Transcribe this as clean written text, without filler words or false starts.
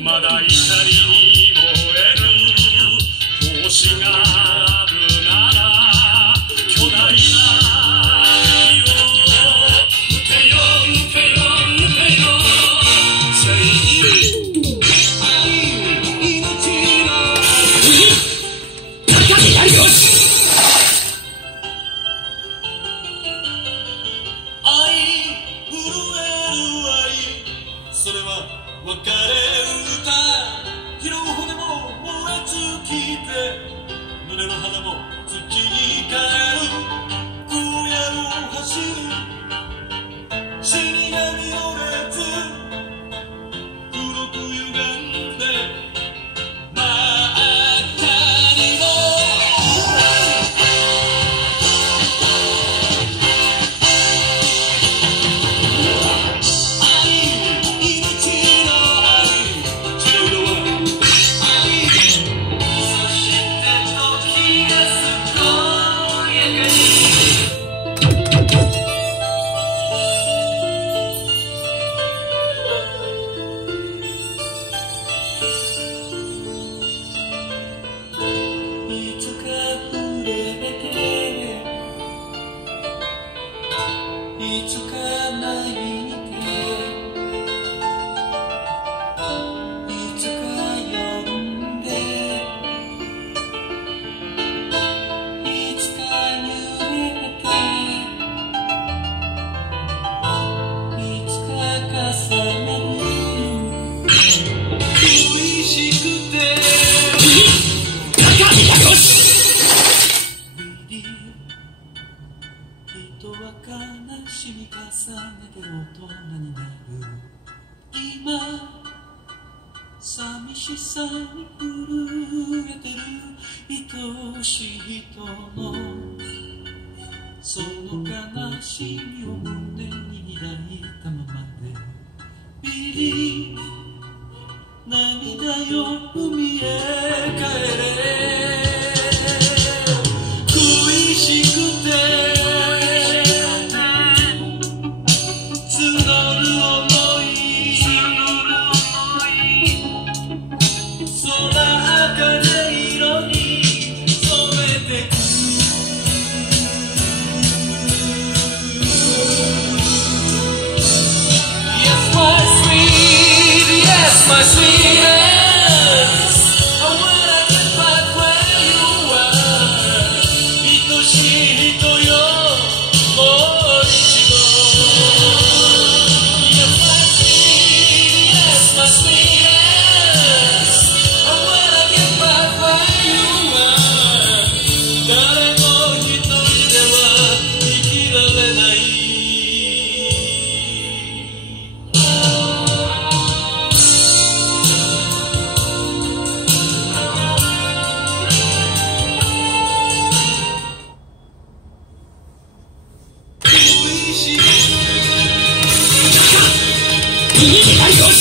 まだ怒りに燃える闘志があるなら巨大な愛を撃てよ撃てよ撃てよ正義愛命の高くなるよし愛震える愛それは別れ拾う骨も燃え尽きて胸の花も土に帰る荒野を走る死神の列黒く歪んで真っ赤にもいつか泣いていつか呼んでいつか揺れていつか重ねる恋しくてよし人は悲しみ重ねて大人になる今寂しさに震えてる愛しい人のその悲しみを胸に抱いたままでビリ涙よ海へ帰れ恋しくてMy sweetest, I wanna get back where you were. 愛しい人よ、もう一度。Yes, my sweetest, my sweetest, I wanna get back where you were. 誰も一人では生きられない。いいね、よし